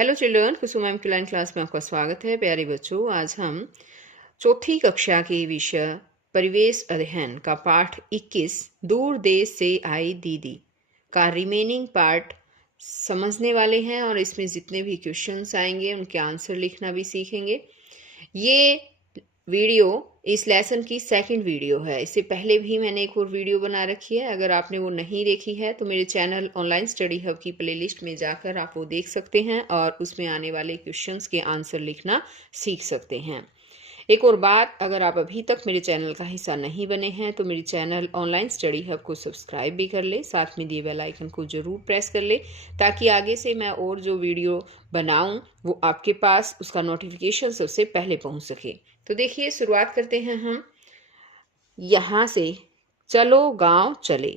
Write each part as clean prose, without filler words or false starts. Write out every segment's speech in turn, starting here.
Hello children, कुसुम ma'am की line class में आपका स्वागत है। प्यारे बच्चों, आज हम चौथी कक्षा के विषय परिवेश अध्ययन का पाठ 21 दूर देश से आई दीदी का रिमेनिंग पार्ट समझने वाले हैं और इसमें जितने भी क्वेश्चंस आएंगे उनके आंसर लिखना भी सीखेंगे। ये वीडियो इस लेसन की सेकंड वीडियो है। इससे पहले भी मैंने एक और वीडियो बना रखी है। अगर आपने वो नहीं देखी है तो मेरे चैनल ऑनलाइन स्टडी हब की प्लेलिस्ट में जाकर आप वो देख सकते हैं और उसमें आने वाले क्वेश्चंस के आंसर लिखना सीख सकते हैं। एक और बात, अगर आप अभी तक मेरे चैनल का हिस्सा नहीं बने हैं तो मेरे चैनल ऑनलाइन स्टडी हब को सब्सक्राइब भी कर ले, साथ में दिए बेल आइकन को जरूर प्रेस कर ले ताकि आगे से मैं और जो वीडियो बनाऊं वो आपके पास उसका नोटिफिकेशन सबसे पहले पहुंच सके। तो देखिए, शुरुआत करते हैं हम यहाँ से। चलो गांव चले,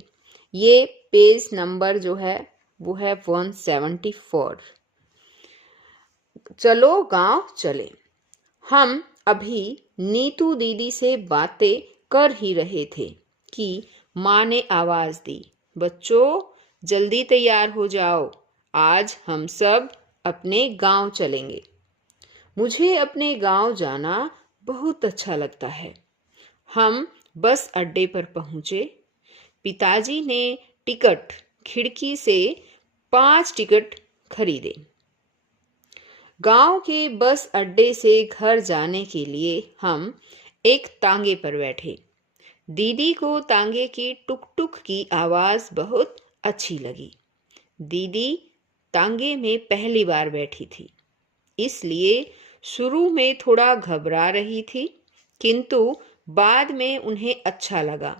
ये पेज नंबर जो है वो है 174। चलो गांव चले। हम अभी नीतू दीदी से बातें कर ही रहे थे कि माँ ने आवाज दी, बच्चों जल्दी तैयार हो जाओ, आज हम सब अपने गांव चलेंगे। मुझे अपने गांव जाना बहुत अच्छा लगता है। हम बस अड्डे पर पहुंचे। पिताजी ने टिकट खिड़की से 5 टिकट खरीदे। गांव के बस अड्डे से घर जाने के लिए हम एक तांगे पर बैठे। दीदी को तांगे की टुक टुक की आवाज बहुत अच्छी लगी। दीदी तांगे में पहली बार बैठी थी, इसलिए शुरू में थोड़ा घबरा रही थी, किंतु बाद में उन्हें अच्छा लगा।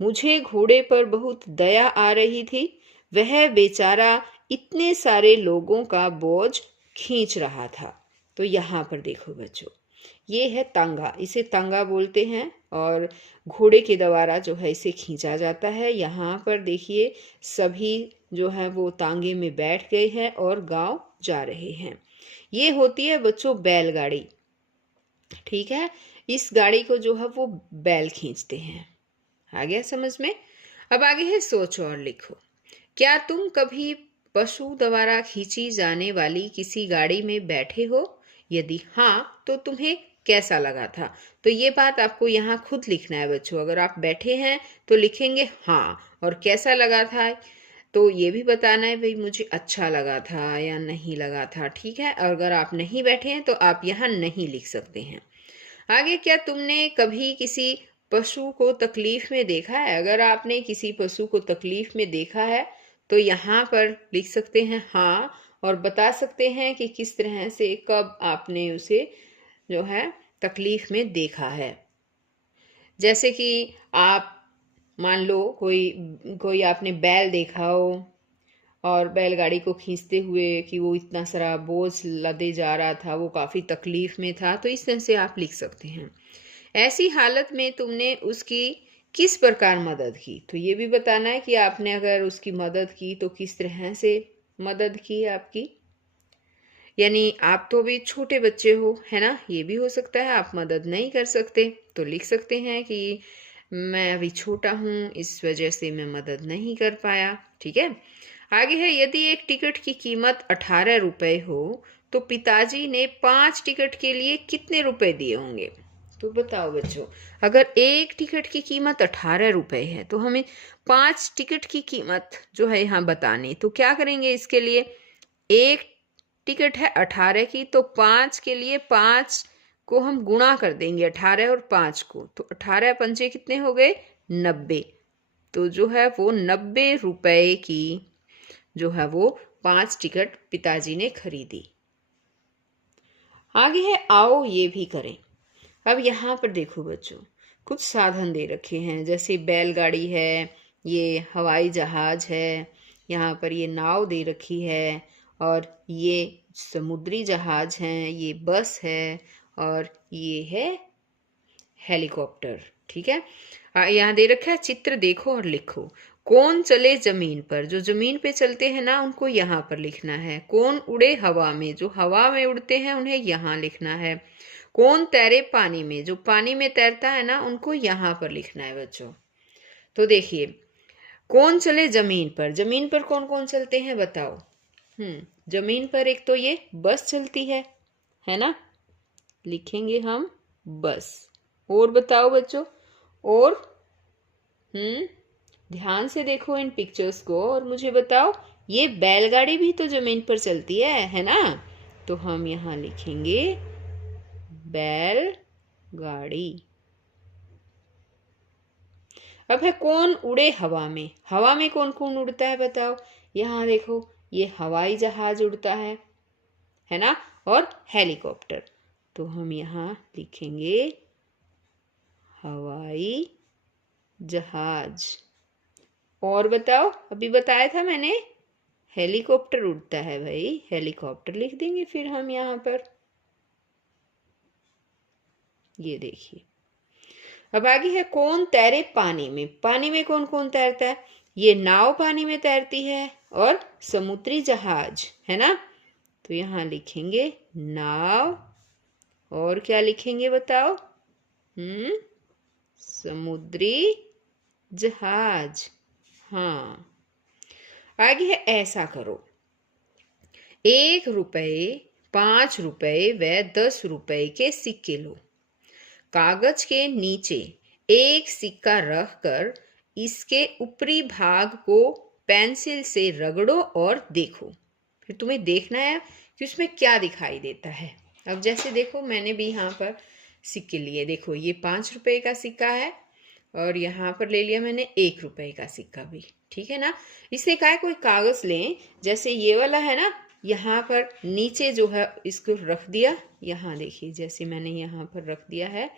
मुझे घोड़े पर बहुत दया आ रही थी। वह बेचारा इतने सारे लोगों का बोझ खींच रहा था। तो यहाँ पर देखो बच्चों, ये है तांगा, इसे तांगा बोलते हैं और घोड़े के द्वारा जो है इसे खींचा जाता है। यहाँ पर देखिए, सभी जो है वो तांगे में बैठ गए हैं और गांव जा रहे हैं। ये होती है बच्चों बैलगाड़ी, ठीक है। इस गाड़ी को जो है वो बैल खींचते हैं। आ गया समझ में? अब आगे है सोचो और लिखो। क्या तुम कभी पशु द्वारा खींची जाने वाली किसी गाड़ी में बैठे हो? यदि हाँ तो तुम्हें कैसा लगा था? तो ये बात आपको यहाँ खुद लिखना है बच्चों। अगर आप बैठे हैं तो लिखेंगे हाँ, और कैसा लगा था तो ये भी बताना है भाई मुझे अच्छा लगा था या नहीं लगा था, ठीक है। और अगर आप नहीं बैठे हैं तो आप यहाँ नहीं लिख सकते हैं। आगे, क्या तुमने कभी किसी पशु को तकलीफ में देखा है? अगर आपने किसी पशु को तकलीफ में देखा है तो यहाँ पर लिख सकते हैं हाँ, और बता सकते हैं कि किस तरह से, कब आपने उसे जो है तकलीफ में देखा है। जैसे कि आप मान लो कोई आपने बैल देखा हो और बैलगाड़ी को खींचते हुए कि वो इतना सारा बोझ लदे जा रहा था, वो काफ़ी तकलीफ में था, तो इस तरह से आप लिख सकते हैं। ऐसी हालत में तुमने उसकी किस प्रकार मदद की? तो ये भी बताना है कि आपने अगर उसकी मदद की तो किस तरह से मदद की है आपकी। यानी आप तो अभी छोटे बच्चे हो, है ना, ये भी हो सकता है आप मदद नहीं कर सकते, तो लिख सकते हैं कि मैं अभी छोटा हूँ, इस वजह से मैं मदद नहीं कर पाया, ठीक है। आगे है, यदि एक टिकट की कीमत 18 रुपए हो तो पिताजी ने 5 टिकट के लिए कितने रुपए दिए होंगे? तो बताओ बच्चों, अगर एक टिकट की कीमत 18 रुपए है तो हमें 5 टिकट की कीमत जो है यहाँ बतानी, तो क्या करेंगे इसके लिए? एक टिकट है 18 की, तो 5 के लिए 5 को हम गुणा कर देंगे 18 और 5 को, तो 18 पंचे कितने हो गए? 90। तो जो है वो 90 रुपए की जो है वो 5 टिकट पिताजी ने खरीदी। आगे है, आओ ये भी करें। अब यहाँ पर देखो बच्चों, कुछ साधन दे रखे हैं, जैसे बैलगाड़ी है, ये हवाई जहाज है, यहाँ पर ये नाव दे रखी है, और ये समुद्री जहाज हैं, ये बस है, और ये है हेलीकॉप्टर, ठीक है। यहाँ दे रखा है चित्र देखो और लिखो। कौन चले जमीन पर? जो जमीन पे चलते हैं ना उनको यहाँ पर लिखना है। कौन उड़े हवा में? जो हवा में उड़ते हैं उन्हें यहाँ लिखना है। कौन तैरे पानी में? जो पानी में तैरता है ना उनको यहाँ पर लिखना है बच्चों। तो देखिए, कौन चले जमीन पर? जमीन पर कौन कौन चलते हैं बताओ? जमीन पर एक तो ये बस चलती है ना, लिखेंगे हम बस। और बताओ बच्चों, और ध्यान से देखो इन पिक्चर्स को और मुझे बताओ, ये बैलगाड़ी भी तो जमीन पर चलती है ना। तो हम यहाँ लिखेंगे बैलगाड़ी। अब है कौन उड़े हवा में। हवा में कौन कौन उड़ता है बताओ। यहाँ देखो, ये हवाई जहाज उड़ता है ना, और हेलीकॉप्टर। तो हम यहाँ लिखेंगे हवाई जहाज। और बताओ, अभी बताया था मैंने, हेलीकॉप्टर उड़ता है भाई, हेलीकॉप्टर लिख देंगे फिर हम यहाँ पर। ये देखिए, अब आगे है कौन तैरे पानी में। पानी में कौन कौन तैरता है। ये नाव पानी में तैरती है और समुद्री जहाज, है ना। तो यहाँ लिखेंगे नाव, और क्या लिखेंगे बताओ। समुद्री जहाज। हाँ, आगे है ऐसा करो। 1 रुपए, 5 रुपए व 10 रुपए के सिक्के लो। कागज के नीचे एक सिक्का रखकर इसके ऊपरी भाग को पेंसिल से रगड़ो और देखो। फिर तुम्हें देखना है कि उसमें क्या दिखाई देता है। अब जैसे देखो, मैंने भी यहाँ पर सिक्के लिए। देखो, ये 5 रुपए का सिक्का है और यहाँ पर ले लिया मैंने 1 रुपए का सिक्का भी, ठीक है ना। इससे क्या है, कोई कागज लें, जैसे ये वाला है ना, यहाँ पर नीचे जो है इसको रख दिया। यहाँ देखिए, जैसे मैंने यहाँ पर रख दिया है,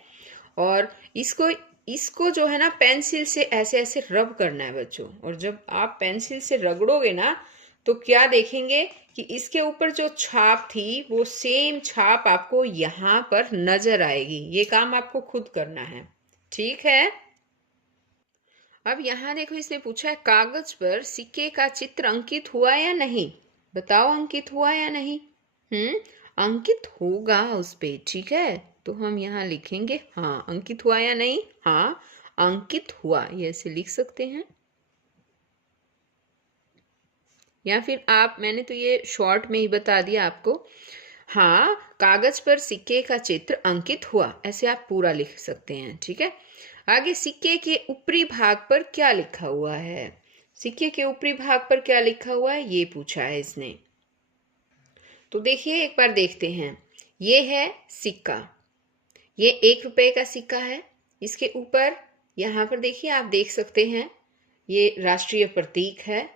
और इसको जो है ना पेंसिल से ऐसे ऐसे रब करना है बच्चों। और जब आप पेंसिल से रगड़ोगे ना, तो क्या देखेंगे कि इसके ऊपर जो छाप थी वो सेम छाप आपको यहाँ पर नजर आएगी। ये काम आपको खुद करना है, ठीक है। अब यहाँ देखो, इसने पूछा है कागज पर सिक्के का चित्र अंकित हुआ या नहीं। बताओ, अंकित हुआ या नहीं। अंकित होगा उस पे, ठीक है। तो हम यहाँ लिखेंगे हाँ, अंकित हुआ या नहीं। हाँ, अंकित हुआ, ये ऐसे लिख सकते हैं। या फिर आप, मैंने तो ये शॉर्ट में ही बता दिया आपको। हाँ, कागज पर सिक्के का चित्र अंकित हुआ, ऐसे आप पूरा लिख सकते हैं, ठीक है। आगे सिक्के के ऊपरी भाग पर क्या लिखा हुआ है। सिक्के के ऊपरी भाग पर क्या लिखा हुआ है, ये पूछा है इसने। तो देखिए, एक बार देखते हैं। ये है सिक्का, ये 1 रुपए का सिक्का है। इसके ऊपर यहाँ पर देखिए, आप देख सकते हैं, ये राष्ट्रीय प्रतीक है,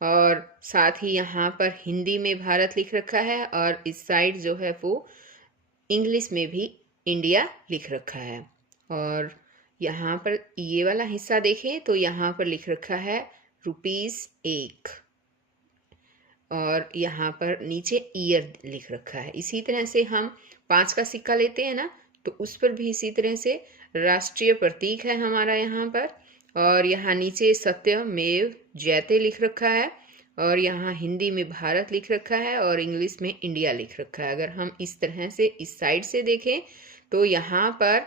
और साथ ही यहाँ पर हिंदी में भारत लिख रखा है, और इस साइड जो है वो इंग्लिश में भी इंडिया लिख रखा है। और यहाँ पर ये वाला हिस्सा देखें तो यहाँ पर लिख रखा है ₹1, और यहाँ पर नीचे ईयर लिख रखा है। इसी तरह से हम 5 का सिक्का लेते हैं ना, तो उस पर भी इसी तरह से राष्ट्रीय प्रतीक है हमारा यहाँ पर, और यहाँ नीचे सत्यमेव जयते लिख रखा है, और यहाँ हिंदी में भारत लिख रखा है, और इंग्लिश में इंडिया लिख रखा है। अगर हम इस तरह से इस साइड से देखें तो यहाँ पर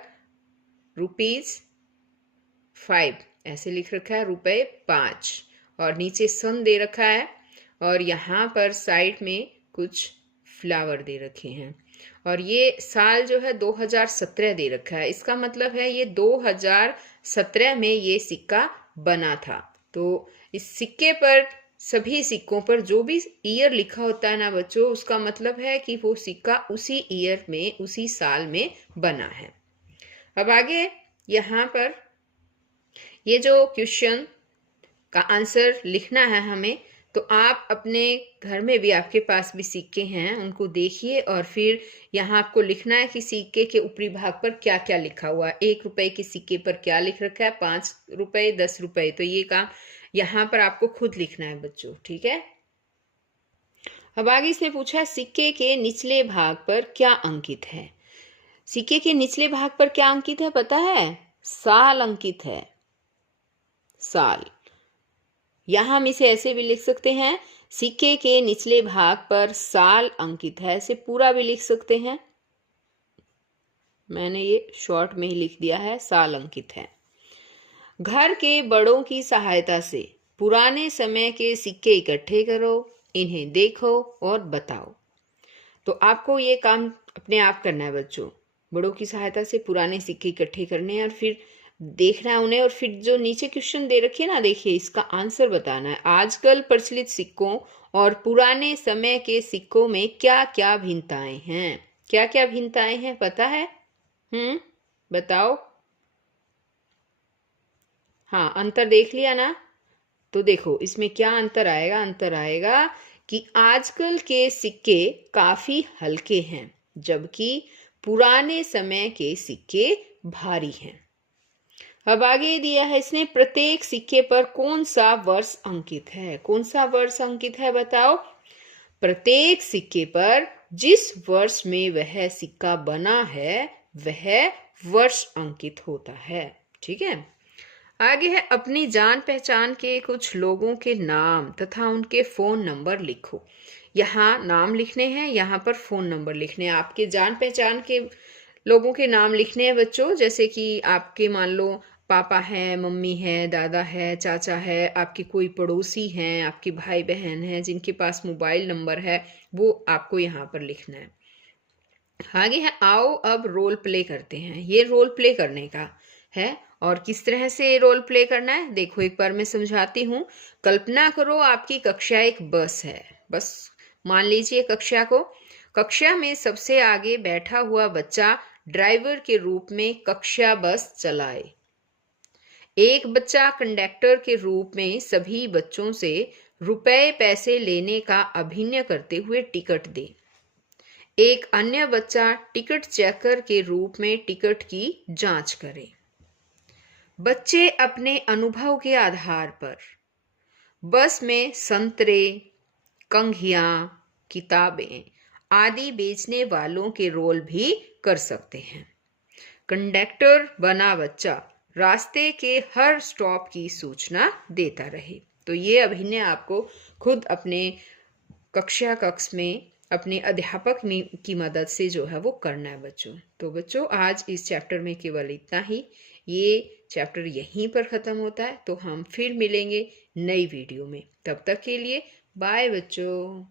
₹5 ऐसे लिख रखा है, ₹5, और नीचे सन दे रखा है, और यहाँ पर साइड में कुछ फ्लावर दे रखे हैं, और ये साल जो है 2017 दे रखा है। इसका मतलब है ये 2017 में ये सिक्का बना था। तो इस सिक्के पर, सभी सिक्कों पर जो भी ईयर लिखा होता है ना बच्चों, उसका मतलब है कि वो सिक्का उसी ईयर में, उसी साल में बना है। अब आगे यहाँ पर ये जो क्वेश्चन का आंसर लिखना है हमें, तो आप अपने घर में भी, आपके पास भी सिक्के हैं, उनको देखिए, और फिर यहाँ आपको लिखना है कि सिक्के के ऊपरी भाग पर क्या क्या लिखा हुआ है। 1 रुपए के सिक्के पर क्या लिख रखा है, 5 रुपए, 10 रुपए। तो ये काम यहाँ पर आपको खुद लिखना है बच्चों, ठीक है। अब आगे इसने पूछा सिक्के के निचले भाग पर क्या अंकित है। सिक्के के निचले भाग पर क्या अंकित है पता है, साल अंकित है, साल। यहां हम इसे ऐसे भी लिख सकते हैं, सिक्के के निचले भाग पर साल अंकित है, ऐसे पूरा भी लिख सकते हैं। मैंने ये शॉर्ट में ही लिख दिया है, साल अंकित है। घर के बड़ों की सहायता से पुराने समय के सिक्के इकट्ठे करो। इन्हें देखो और बताओ। तो आपको ये काम अपने आप करना है बच्चों। बड़ों की सहायता से पुराने सिक्के इकट्ठे करने हैं और फिर देखना है उन्हें, और फिर जो नीचे क्वेश्चन दे रखे ना, देखिए इसका आंसर बताना है। आजकल प्रचलित सिक्कों और पुराने समय के सिक्कों में क्या क्या भिन्नताएं हैं? क्या क्या भिन्नताएं हैं पता है? बताओ। हाँ, अंतर देख लिया ना? तो देखो इसमें क्या अंतर आएगा। अंतर आएगा कि आजकल के सिक्के काफी हल्के हैं, जबकि पुराने समय के सिक्के भारी हैं। अब आगे दिया है इसने, प्रत्येक सिक्के पर कौन सा वर्ष अंकित है? कौन सा वर्ष अंकित है बताओ। प्रत्येक सिक्के पर जिस वर्ष में वह सिक्का बना है वह वर्ष अंकित होता है। ठीक है। आगे है, अपनी जान पहचान के कुछ लोगों के नाम तथा उनके फोन नंबर लिखो। यहाँ नाम लिखने हैं, यहाँ पर फोन नंबर लिखने हैं। आपके जान पहचान के लोगों के नाम लिखने हैं बच्चों, जैसे कि आपके मान लो पापा है, मम्मी है, दादा है, चाचा है, आपके कोई पड़ोसी हैं, आपके भाई बहन हैं जिनके पास मोबाइल नंबर है, वो आपको यहाँ पर लिखना है। आगे है, आओ अब रोल प्ले करते हैं। ये रोल प्ले करने का है। और किस तरह से रोल प्ले करना है देखो एक बार मैं समझाती हूँ। कल्पना करो आपकी कक्षा एक बस है। बस मान लीजिए कक्षा में सबसे आगे बैठा हुआ बच्चा ड्राइवर के रूप में कक्षा बस चलाए। एक बच्चा कंडक्टर के रूप में सभी बच्चों से रुपए पैसे लेने का अभिनय करते हुए टिकट दे। एक अन्य बच्चा टिकट चेकर के रूप में टिकट की जांच करे। बच्चे अपने अनुभव के आधार पर बस में संतरे, कंघियां, किताबें आदि बेचने वालों के रोल भी कर सकते हैं। कंडक्टर बना बच्चा रास्ते के हर स्टॉप की सूचना देता रहे। तो ये अभिनय आपको खुद अपने कक्ष में अपने अध्यापक की मदद से जो है वो करना है बच्चों। तो बच्चों आज इस चैप्टर में केवल इतना ही। ये चैप्टर यहीं पर ख़त्म होता है। तो हम फिर मिलेंगे नई वीडियो में। तब तक के लिए बाय बच्चों।